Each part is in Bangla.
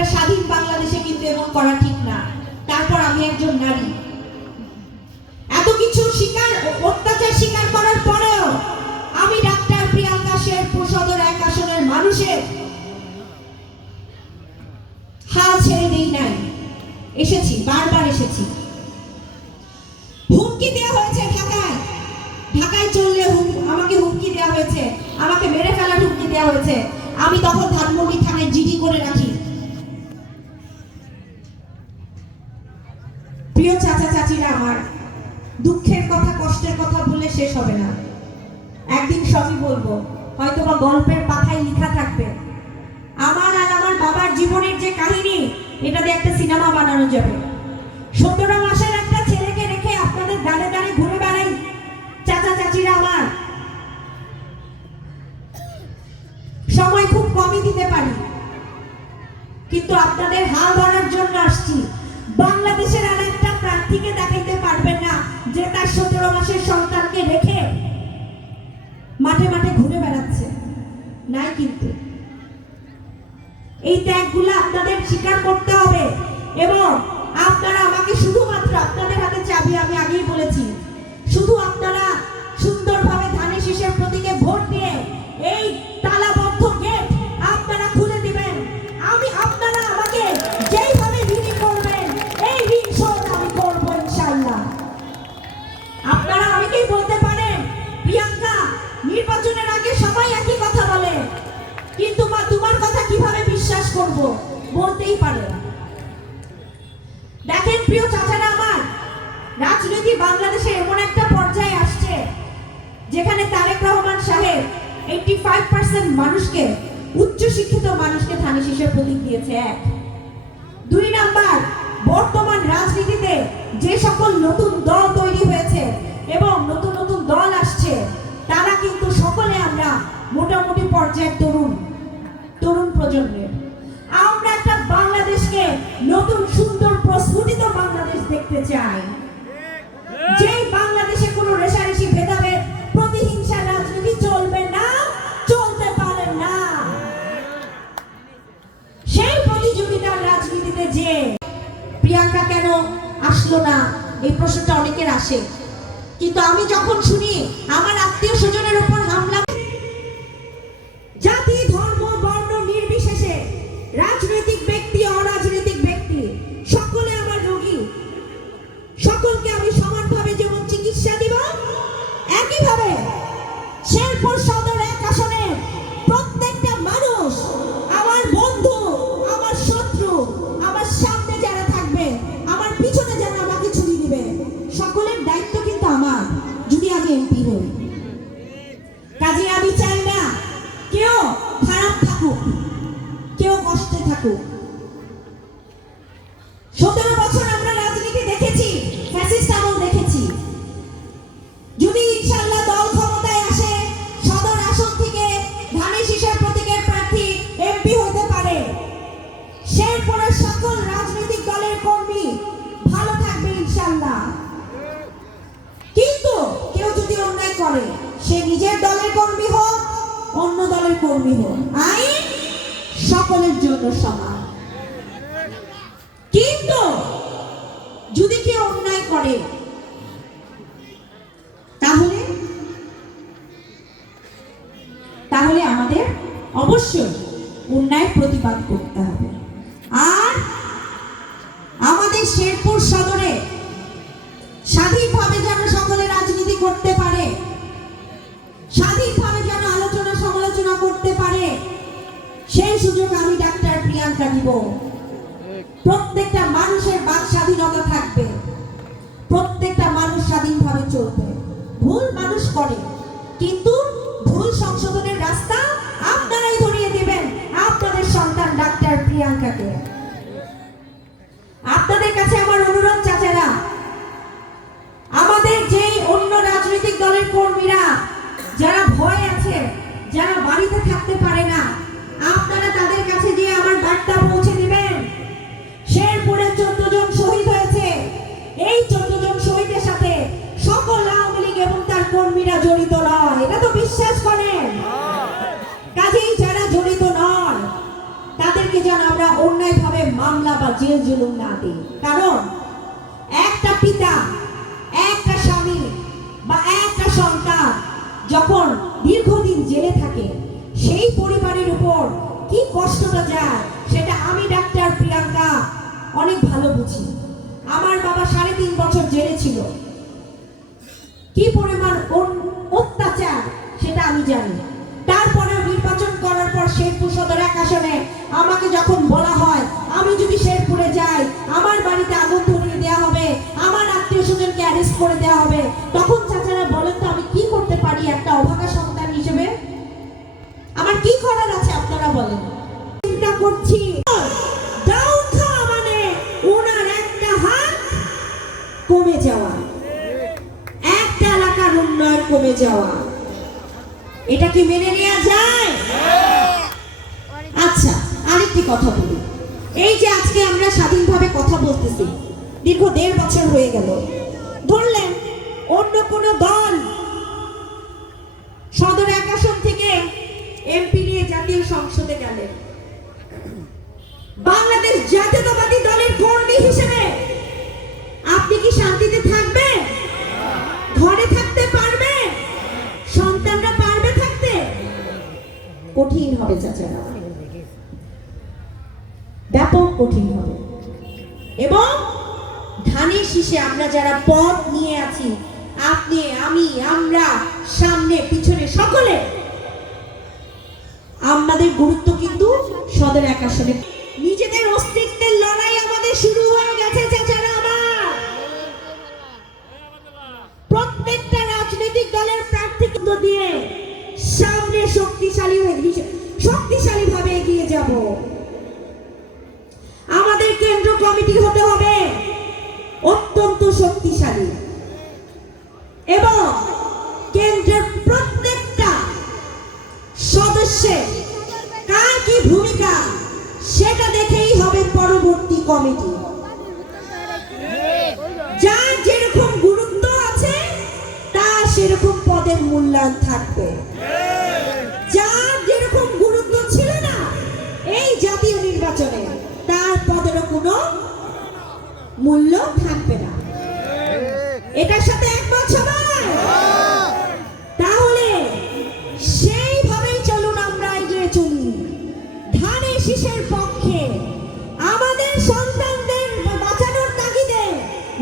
একটা স্বাধীন বাংলাদেশে কিন্তু এমন করা ঠিক না। তারপর আমি একজন নারী, এত কিছু শিকার অত্যাচার স্বীকার করার পরেও আমি ডাক্তার প্রিয়াঙ্কা শেরপুর সদর 1 আসনের মানুষের হাল ছেড়ে দেই নাই। এসেছি, বারবার এসেছি। হুমকি দেওয়া হয়েছে ঢাকায় চললে আমাকে হুমকি দেওয়া হয়েছে, আমাকে মেরে ফেলার হুমকি দেওয়া হয়েছে। আমি তখন ধানমন্ডি থানায় জিডি করে রাখি। প্রিয় চাচা চাচিরা, আমার দুঃখের কথা কষ্টের কথা বলে শেষ হবে না। একদিন সবই বলবো, হয়তো বা গল্পের পাতায় লেখা থাকবে। আমার আর আমার বাবার জীবনের যে কাহিনী, এটা দিয়ে একটা সিনেমা বানানো যাবে। 17 মাসের একটা ছেলেকে রেখে আপনাদের দাঁড়ে দাঁড়ে ঘুরে বেড়াই চাচা চাচিরা আমার। সময় খুব কমই দিতে পারি, কিন্তু আপনাদের হাল ধরার জন্য আসছি। বাংলাদেশের আর একটা প্রার্থীকে দেখাইতে পারবেন না যে তার 17 মাসের সন্তানকে রেখে মাঠে মাঠে ঘুরে বেড়াচ্ছে, নাই। কিন্তু এই ত্যাগগুলো আপনাদের স্বীকার করতে হবে এবং আপনারা আমাকে শুধুমাত্র, আপনাদের হাতে চাবি, আমি আগেই বলেছি, শুধু আপনারা সুন্দরভাবে ধানের শীষের প্রতীকে ভোট দিয়ে এই তালাবদ্ধ গেট আপনারা খুলে দিবেন। আপনারা আমাকে যেইভাবে ঋণ করবেন, এই ঋণ শোধ আমি করব ইনশাআল্লাহ। আপনারা অনেকেই বলতে পারেন, প্রিয়াঙ্কা, নির্বাচনের আগে সবাই একই কথা বলে, কিন্তু মা তোমার কথা কিভাবে বিশ্বাস করব? বলতেই পারে। দেখেন প্রিয় চাচারা আমার, রাজনীতি বাংলাদেশে এমন একটা পর্যায়ে আসছে যেখানে তারেক রহমান সাহেব 85% মানুষকে, উচ্চ শিক্ষিত মানুষকে ধানের শীষের প্রতীক দিয়েছে। 1, 2 নাম্বার, বর্তমান রাজনীতিতে যে সকল নতুন দল তৈরি হয়েছে এবং নতুন নতুন দল আসছে, তারা কিন্তু সকলে আমরা মোটামুটি পর্যায়ের তরুণ প্রজন্মের। আমরা একটা বাংলাদেশকে নতুন সুন্দর প্রস্ফুটিত বাংলাদেশ দেখতে চাই, যেই বাংলাদেশে কোনো রেষারেষি ভেদাভেদ প্রতিহিংসা রাজনীতি চলবে না, চলতে পারে না। সেই প্রতিযোগিতার রাজনীতিতে যে প্রিয়াঙ্কা কেন আসলো না, এই প্রশ্নটা অনেকের আসে। কিন্তু আমি যখন শুনি আমার আত্মীয় স্বজনের উপর হামলা, জাতি ধর্ম বর্ণ নির্বিশেষে, রাজনৈতিক ব্যক্তি অরাজনৈতিক ব্যক্তি, সকলে আমার রোগী, সকলকে আমি সমানভাবে যেমন চিকিৎসা দিব, একইভাবে শেরপুর সদর 1 আসনের প্রত্যেকটা মানুষ আমার বন্ধু, আমার শত্রু, আমার সামনে যারা থাকবে, আমার পিছনে যারা আমাকে ছুরি দিবে, সকলের দায়িত্ব কিন্তু আমার, যদি আমি এমপি হই। কাজে আমি চাই না কেউ খারাপ থাকুক, কেউ কষ্টে থাকুক। 17 বছর আমরা রাজনীতি দেখেছি, ফ্যাসিস্ট আমল দেখেছি। যদি ইনশাআল্লাহ দল ক্ষমতায় আসে, সদর আসন থেকে ধানের শীষের প্রতীকের প্রার্থী এমপি হতে পারে, শেরপুরের সকল রাজনৈতিক দলের কর্মী ভালো থাকবে ইনশাআল্লাহ। কিন্তু কেউ যদি অন্যায় করে, সে নিজের দলের কর্মী হোক, অন্য দলের কর্মী হোক, আইন সকলের জন্য সমান। কিন্তু যদি কেউ অন্যায় করে, তাহলে আমাদের অবশ্যই অন্যায়ের প্রতিবাদ করতে হবে। আর আমাদের শেরপুর সদরে স্বাধীনভাবে যেন সকলে রাজনীতি করতে পারে, স্বাধীনভাবে যেন আলোচনা সমালোচনা করতে পারে, সেই সুযোগ আমি ডাক্তার প্রিয়াঙ্কা দিব। প্রত্যেকটা মানুষের বাক স্বাধীনতা থাকবে, প্রত্যেকটা মানুষ স্বাধীনভাবে চলবে। ভুল মানুষ করে, কিন্তু ভুল সংশোধনের রাস্তা আপনারাই ধরিয়ে দিবেন আপনাদের সন্তান ডাক্তার প্রিয়াঙ্কাকে। আপনাদের কাছে আমার অনুরোধ চাচারা, আমাদের যেই অন্য রাজনৈতিক দলের কর্মীরা যারা ভয় আছে, যারা বাড়িতে থাকতে পারে না, আপনারা তাদের কাছে গিয়ে আমার বার্তা পৌঁছে দিবেন। শেরপুরে 14 জন শহীদ হয়েছে, এই 14 জন শহীদের সাথে সকল আওয়ামী লীগ এবং তার কর্মীরা জড়িত নয়, এটা তো বিশ্বাস করেন। মামলা বা জেল জুলুম না দিই। কারণ একটা পিতা, একটা স্বামী বা একটা সন্তান যখন দীর্ঘদিন জেলে থাকে, সেই পরিবারের উপর কি কষ্টটা যায় সেটা আমি ডাক্তার প্রিয়াঙ্কা অনেক ভালো বুঝি। আমার বাবা 3.5 বছর জেলে ছিল, কি পরিমাণ অত্যাচার সেটা আমি জানি। তারপরেও নির্বাচন করার পর শেরপুর সদর 1 আসনে আমাকে যখন বলা হয় আমি যদি শেরপুরে যাই আমার বাড়িতে আগুন ধরিয়ে দেওয়া হবে, আমার আত্মীয় স্বজনকে অ্যারেস্ট করে দেওয়া হবে, তখন চাচারা বলেন তো আমি কি করতে পারি একটা অভাগা সন্তান হিসেবে? আমার কি করার আছে আপনারা বলেন। চিন্তা করছি ডাউন খাওয়া মানে ওনার একটা হাত কমে যাওয়া, একটা এলাকার উন্নয়ন কমে যাওয়া, এটা কি মেনে নেওয়া যায়? আচ্ছা, আরেকটি কথা বলি। এই যে আজকে আমরা স্বাধীনভাবে কথা বলতেছি, দীর্ঘ 1.5 বছর হয়ে গেল, ধরলেন অন্য কোন দল সদর 1 আসন থেকে এমপি নিয়ে জাতীয় সংসদে গেলেন, বাংলাদেশ জাতীয়তাবাদী দলের কর্মী হিসেবে আপনি কি শান্তিতে থাকবেন? ঘরে থাকতে পারবে? সন্তানরা পারবে থাকতে? কঠিন হবে চাচারা, ব্যাপক কঠিন হবে। এবং ধানের শীষে আমরা যারা পথ নিয়ে আছি, আপনি, আমি, আমরা, সামনে পিছনে সকলে, আমাদের গুরুত্ব কিন্তু সদর 1 আসনে। নিজেদের অস্তিত্বের লড়াই আমাদের শুরু হয়ে গেছে চাচারা আমার। প্রত্যেকটা রাজনৈতিক দলের প্রার্থীকে দিয়ে সামনে শক্তিশালী ভাবে এগিয়ে যাব। আমাদের কেন্দ্র কমিটি হতে হবে অত্যন্ত শক্তিশালী এবং কেন্দ্রের প্রত্যেকটা সদস্যের কার কি ভূমিকা সেটা দেখেই হবে পরবর্তী কমিটি। যার যেরকম গুরুত্ব আছে তার সেরকম পদের মূল্যায়ন থাকবে, যার যেরকম গুরুত্ব ছিল না এই জাতীয় নির্বাচনে তার পদেরও কোনো মূল্য থাকবে না। এটার সাথে একমত সবাই? তাহলে সেইভাবেই চলুন, আমরা এগিয়ে চলি ধানের শীষের পক্ষে। আমাদের সন্তানদের বাঁচানোর তাগিদে,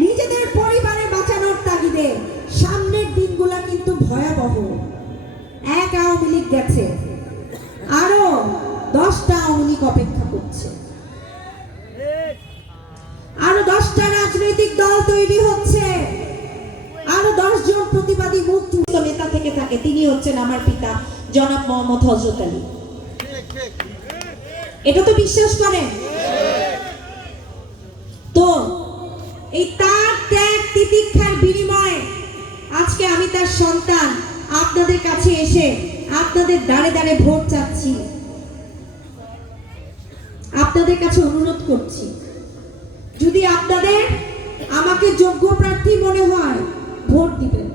নিজেদের পরিবারে বাঁচানোর তাগিদে। সামনের দিনগুলা কিন্তু ভয়াবহ। 1 আওয়ামী লীগ গেছে, আরো 10টা আওয়ামী লীগ অপেক্ষা করছে, আরো 10টা রাজনৈতিক দল তৈরি হচ্ছে, আরো 10 জন প্রতিবাদী মুক্তিযুদ্ধ নেতা থেকে থাকে। তিনি হচ্ছেন আমার পিতা জনাব মোহাম্মদ হযরত আলী। এটা তো বিশ্বাস করেন? তো এই তার ত্যাগ তিতিক্ষার বিনিময়ে আজকে আমি তার সন্তান আপনাদের কাছে এসে আপনাদের দাঁড়ে দাঁড়ে ভোট চাচ্ছি, আপনাদের কাছে অনুরোধ করছি, যদি আপনাদের আমাকে যোগ্য প্রার্থী মনে হয় ভোট দিবেন।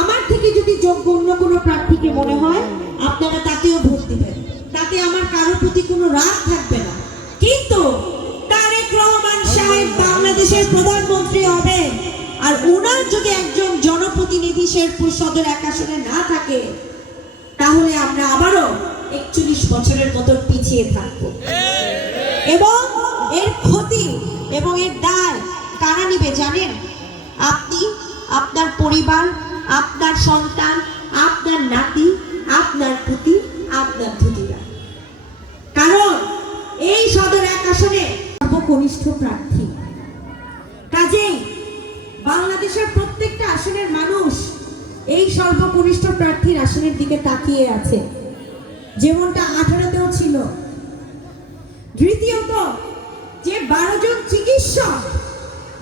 আমার থেকে যদি যোগ্য অন্য কোনো প্রার্থীকে মনে হয় আপনারা তাতেও ভোট দিবেন, তাতে আমার কারোর প্রতি কোনো রাগ থাকবে না। কিন্তু তারেক রহমান সাহেব বাংলাদেশের প্রধানমন্ত্রী হবে, আর ওনার যদি একজন জনপ্রতিনিধি শেরপুর সদর 1 আসনে না থাকে, তাহলে আমরা আবারও 41 বছরের মতো পিছিয়ে থাকবো। এবং এর ক্ষতি এবং এর দায় কারা নিবে জানেন? আপনি, আপনার পরিবার, আপনার সন্তান, আপনার নাতি, আপনার পুতি, আপনার ধুতিরা। কারণ এই সদর 1 আসনে সর্বকনিষ্ঠ প্রার্থী। কাজেই বাংলাদেশের প্রত্যেকটা আসনের মানুষ এই সর্বকনিষ্ঠ প্রার্থীর আসনের দিকে তাকিয়ে আছে, যেমনটা 18তেও ছিল। দ্বিতীয়ত, যে 12 জন চিকিৎসক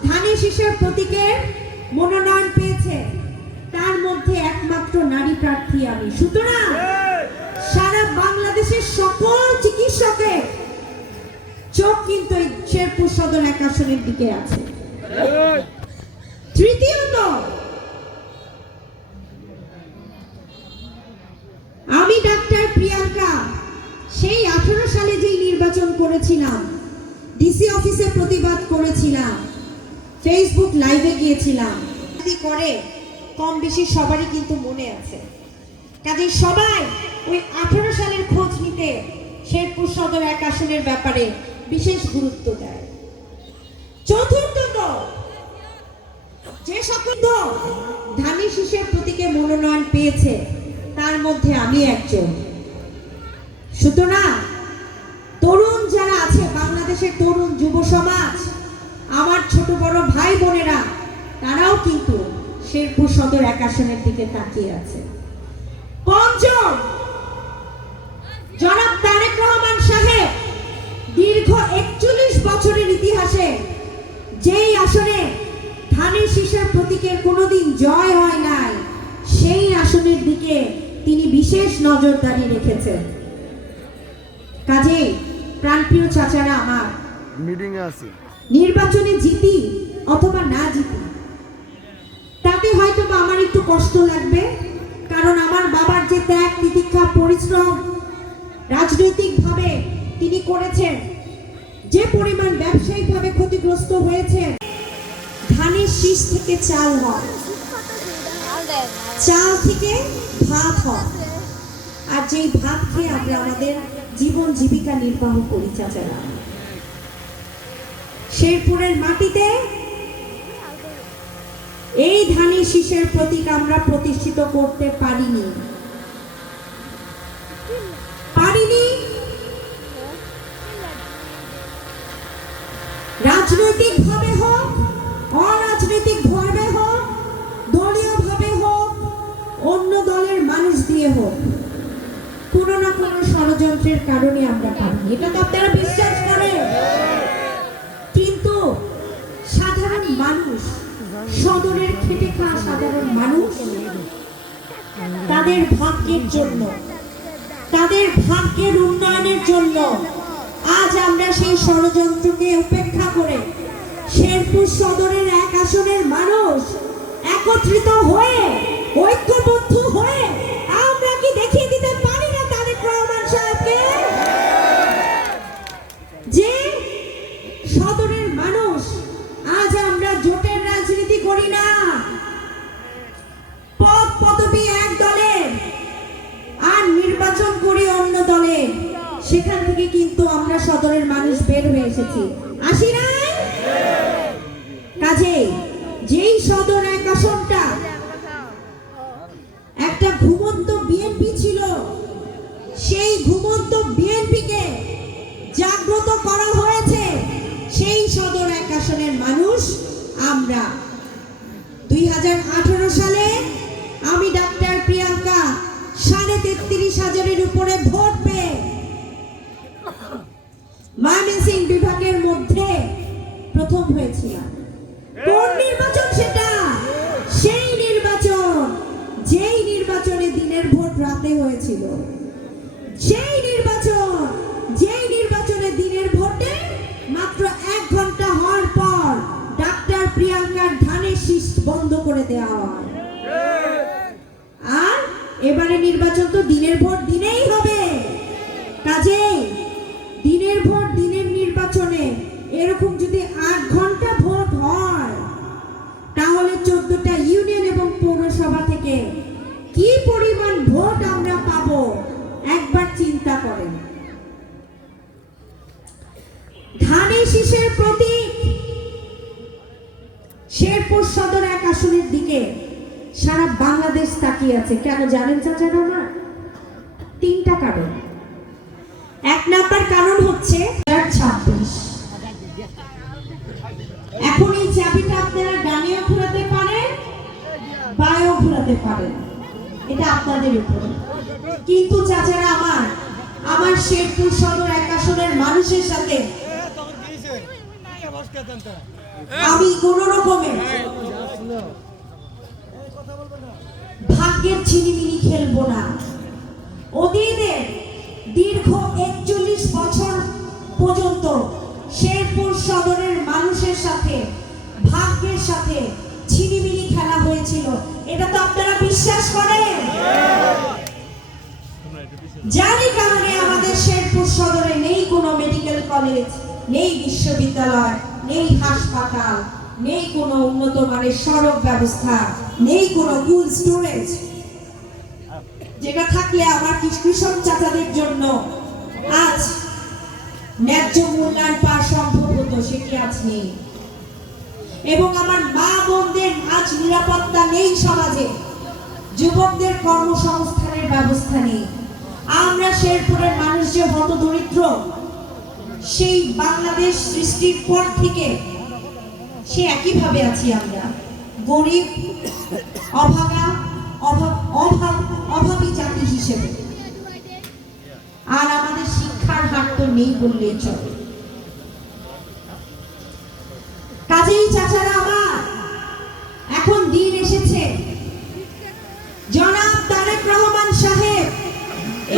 ধানের শীষের প্রতীকের মনোনয়ন পেয়েছে তার মধ্যে একমাত্র নারী প্রার্থী আমি। সুতরাং সারা বাংলাদেশের সকল চিকিৎসকের চোখ কিন্তু এই শেরপুর সদর 1 আসনের দিকে আছে। তৃতীয়ত, আমি ডাক্তার প্রিয়াঙ্কা সেই 18 সালে যেই নির্বাচন করেছিলাম, ডিসি অফিসে প্রতিবাদ করেছিলাম, ফেসবুক লাইভে গিয়েছিলাম, করে কম বেশি সবারই কিন্তু মনে আছে। কাজেই সবাই ওই 18 সালের খোঁজ নিতে শেরপুর সদর 1 আসনের ব্যাপারে বিশেষ গুরুত্ব দেয়। চতুর্থত, যে সকল ধানের শীষের প্রতীকে মনোনয়ন পেয়েছে তার মধ্যে আমি একজন। সুতরাং তরুণ যারা আছে, বাংলাদেশের তরুণ যুব সমাজ, আমার ছোট বড় ভাই বোনেরা, তারাও কিন্তু শেরপুর সদর 1 আসনের দিকে তাকিয়ে আছে। পঞ্চম, জনাব তারেক রহমান সাহেব দীর্ঘ 41 বছরের ইতিহাসে যেই আসনে ধানের শীষের প্রতীকের কোনোদিন জয় হয় নাই, সেই আসনের দিকে তিনি বিশেষ নজরদারি রেখেছেন। কাজেই প্রাণপ্রিয় চাচারা আমার, মিটিং এ আছে, নির্বাচনে জিতি অথবা না জিতি তাতে হয়তো বা আমার একটু কষ্ট লাগবে, কারণ আমার বাবার যে ত্যাগ, তিতিক্ষা, পরিশ্রম রাজনৈতিকভাবে তিনি করেছেন, যে পরিমাণ ব্যবসায়িকভাবে ক্ষতিগ্রস্ত হয়েছে। ধানের শীষ থেকে চাল হয়, চাল থেকে ভাত হয়, আর যেই ভাত খেয়ে আমরা আমাদের জীবন জীবিকা নির্বাহ করি চাচারা। শেরপুরের মাটিতে এই ধানের শীষের প্রতীক আমরা প্রতিষ্ঠিত করতে পারিনি। রাজনৈতিক ভাবে হোক, অরাজনৈতিক ভাবে হোক, দলীয় ভাবে হোক, অন্য দলের মানুষ দিয়ে হোক, কোনো না কোনো ষড়যন্ত্রের কারণে আমরা পারিনি। এটা তো আপনারা বিশ্বাস করেন। কিন্তু সাধারণ মানুষ, সদরের খেটে খাওয়া সাধারণ মানুষ, তাদের ভাগ্যের জন্য, তাদের ভাগ্যের উন্নয়নের জন্য আজ আমরা সেই ষড়যন্ত্রকে উপেক্ষা করে শেরপুর সদরের 1 আসনের মানুষ একত্রিত হয়ে, ঐক্যবদ্ধ হয়ে আমরা কি দেখিয়ে দিতে পারি না তারেক রহমান সাহেবকে যে সদরের মানুষ আজ আমরা জোটের রাজনীতি করি না, পদ পদবি এক দলের, আর নির্বাচন করি অন্য দলের। সেখান থেকে কিন্তু আমরা সদরের মানুষ বের হয়ে এসেছি, আসি নাই? কাজে যেই সদর 1 আসনটা একটা ঘুমন্ত বিএনপি ছিল, সেই ঘুমন্ত বিএনপিকে জাগ্রত করা হয়েছে। সেই সদর 1 আসনের মানুষ আমরা। 2018 সালে আমি ডাক্তার প্রিয়াঙ্কা 33,500-এর উপরে ভোট পেয়ে ময়মনসিংহ বিভাগের মধ্যে প্রথম হয়েছিলাম। কোন নির্বাচন সেটা? সেই নির্বাচন যেই নির্বাচনে দিনের ভোট রাতে হয়েছিল, সেই নির্বাচন যেই নির্বাচনে দিনের ভোটে মাত্র 1 ঘন্টা হওয়ার পর ডাক্তার প্রিয়াঙ্কার ধানের শীষ বন্ধ করে দেওয়া হয়। আর এবারে নির্বাচন তো দিনের ভোট দিনেই হবে। কাজেই দিনের ভোট দিনের নির্বাচনে এরকম যদি 8 ঘন্টা ভোট হয়, তাহলে 14টা ইউনিয়ন এবং পৌরসভা থেকে কি পরিমাণ ভোট আমরা পাবো একবার চিন্তা করেন। ধানের শীষের প্রতীক শেরপুর সদর 1 আসনের দিকে সারা বাংলাদেশ তাকিয়ে আছে। কেন জানেন চাচারা? আমার 3টা কারণ। 1 নাম্বার কারণ হচ্ছে 2026। এখন এই চাবিটা আপনারা ডানেও ঘোরাতে পারেন, বাঁয়েও ঘোরাতে পারেন, এটা আপনাদের উপর। কিন্তু চাচারা আমার শেরপুর সদর 1 আসনের মানুষের সাথে আমি কোন রকমের ভাগ্যের ছিনিমিনি খেলবো না। অতীতের দীর্ঘ 41 বছর পর্যন্ত শেরপুর সদরের মানুষের সাথে ভাগ্যের সাথে ছিনিমিনি খেলা হয়েছিল, এটা তো আপনারা বিশ্বাস করেন? যারই কারণে আমাদের শেরপুর সদরে নেই কোনো মেডিকেল কলেজ, নেই বিশ্ববিদ্যালয়, নেই হাসপাতাল, নেই কোনো উন্নত মানের সড়ক ব্যবস্থা, নেই কোনো কোল্ড স্টোরেজ, যেটা থাকলে আমার কৃষক চাচাদের জন্য আজ ন্যায্য মূল্যায়ন পাওয়া সম্ভব হতো, সেটি আজ নেই। এবং আমার মা বোনদের আজ নিরাপত্তা নেই সমাজে, যুবকদের কর্মসংস্থানের ব্যবস্থা নেই। আমরা শেরপুরের মানুষ যে হতদরিদ্র, সেই বাংলাদেশ সৃষ্টির পর থেকে সে একইভাবে আছি আমরা, গরিব, অভাগা, অভাবী জাতি হিসেবে। আর আমাদের শিক্ষার হার তো নেই বললেই চলে। কাজেই চাচারা আমার, এখন দিন এসেছে জনাব তারেক রহমান সাহেব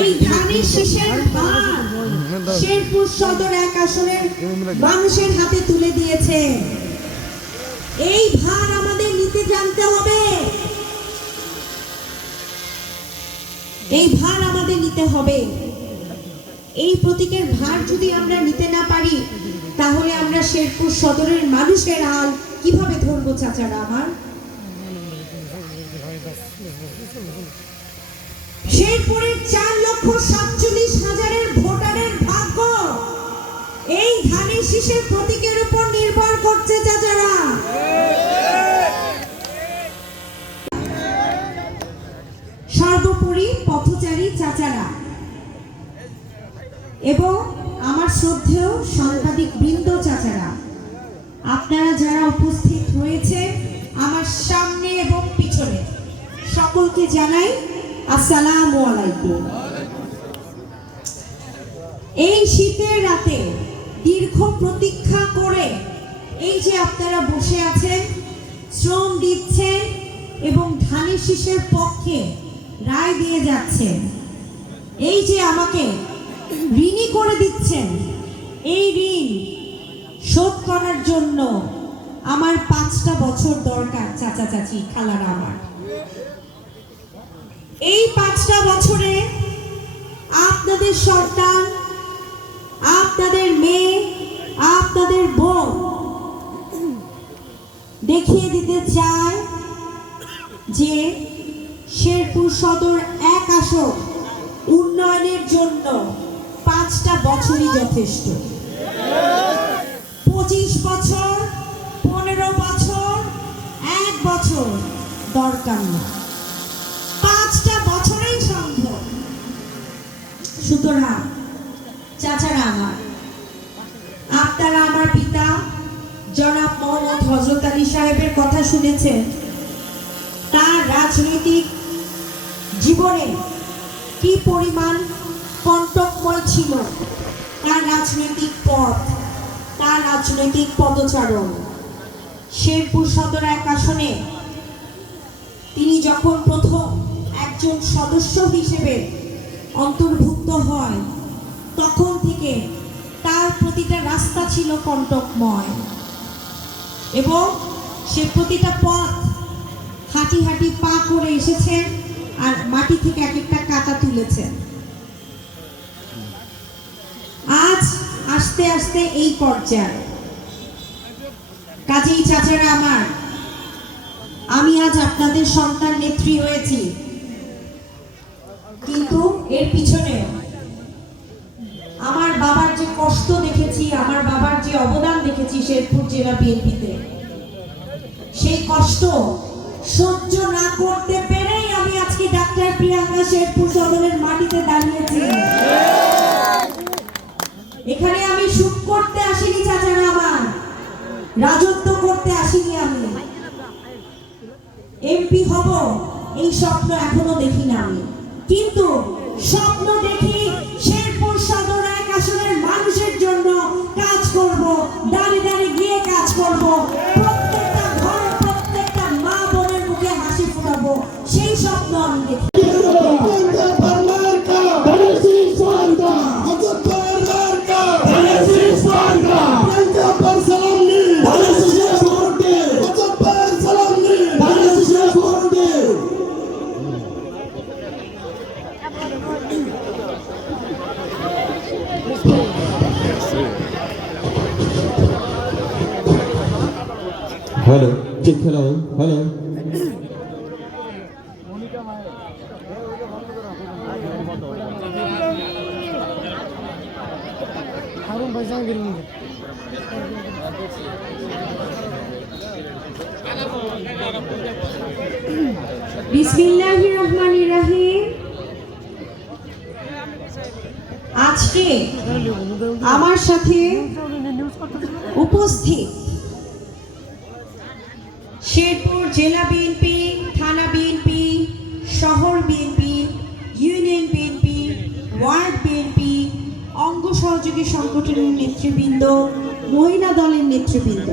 এই ধানের শীষের ভার শেরপুর সদর 1 আসনের মানুষের হাতে তুলে দিয়েছে। এই ভার আমাদের নিতে জানতে হবে, এই ভার আমাদের নিতে হবে। এই প্রতীকের ভার যদি আমরা নিতে না পারি, তাহলে আমরা শেরপুর সদরের মানুষের হাল কিভাবে ধরবো চাচারা আমার? শেরপুরের 4,47,000 ভোটারের ভাগ্য এই ধানের শীষের প্রতীকের উপর নির্ভর করছে চাচারা। সর্বোপরি পথচারী চাচারা এবং আমার শ্রদ্ধেয় সাংবাদিক বৃন্দ চাচারা, আপনারা যারা উপস্থিত হয়েছে আমার সামনে এবং পিছনে, সকলকে জানাই আসসালামু আলাইকুম। এই শীতের রাতে দীর্ঘ প্রতীক্ষা করে এই যে আপনারা বসে আছেন, শ্রম দিচ্ছেন এবং ধানের শীষের পক্ষে রায় দিয়ে যাচ্ছেন, এই যে আমাকে ঋণী করে দিচ্ছেন, এই ঋণ শোধ করার জন্য আমার 5টা বছর দরকার চাচা চাচি খালারা আমার। এই 5টা বছরে আপনাদের সন্তান, আপনাদের মেয়ে, আপনাদের বোন দেখিয়ে দিতে চায় যে শেরপুর সদর 1 আসন উন্নয়নের জন্য 5টা বছরই যথেষ্ট। 25 বছর, 15 বছর, 1 বছর দরকার না, 5টা বছরেই সম্ভব। সুতরাং চাচারা আমার, আপনারা আমার পিতা জনাব মোহাম্মদ হযরত আলী সাহেবের কথা শুনেছেন। তার রাজনৈতিক জীবনে কি পরিমাণ কণ্টকময় ছিল তার রাজনৈতিক পথ, তার রাজনৈতিক পদচারণ। শেরপুর সদর 1 আসনে তিনি যখন প্রথম একজন সদস্য হিসেবে অন্তর্ভুক্ত হয়, তখন থেকে তার প্রতিটা রাস্তা ছিল কণ্টকময় এবং সে প্রতিটা পথ হাঁটি হাঁটি পা করে এসেছেন আর মাটি থেকে এক একটা কাটা তুলেছেন। আজ আস্তে আস্তে এই পর্যায়ে, কাজেই চাচারা আমার, আমি আজ আপনাদের সন্তান নেত্রী হয়েছি, কিন্তু এর পিছনে আমার বাবার যে কষ্ট দেখেছি, আমার বাবার যে অবদান দেখেছি শেরপুর জেলা বিএনপিতে, সেই কষ্ট সহ্য না করতে পেরেই আমি আজকে ডাক্তার প্রিয়াঙ্কা শেরপুর সদরের মাটিতে দাঁড়িয়েছি। এখানে আমি সুখ করতে আসিনি চাচারা আমার, রাজত্ব করতে আসিনি। আমি এমপি হব এই স্বপ্ন এখনো দেখি না আমি, কিন্তু স্বপ্ন দেখি শেরপুর সদর 1 আসনের মানুষের জন্য কাজ করব, দাঁড়িয়ে দাঁড়িয়ে গিয়ে কাজ করব, প্রত্যেকটা ঘরে প্রত্যেকটা মা বোনের মুখে হাসি ফোটাবো, সেই স্বপ্ন আমি দেখি। হ্যালো, ঠিক, হ্যালো, হ্যালো। বিসমিল্লাহির রহমানির রহিম। আজকে আমার সাথে উপস্থিত শেরপুর জেলা বিএনপি, থানা বিএনপি, শহর বিএনপি, ইউনিয়ন বিএনপি, ওয়ার্ড বিএনপি, অঙ্গ সহযোগী সংগঠনের নেতৃবৃন্দ, মহিলা দলের নেতৃবৃন্দ,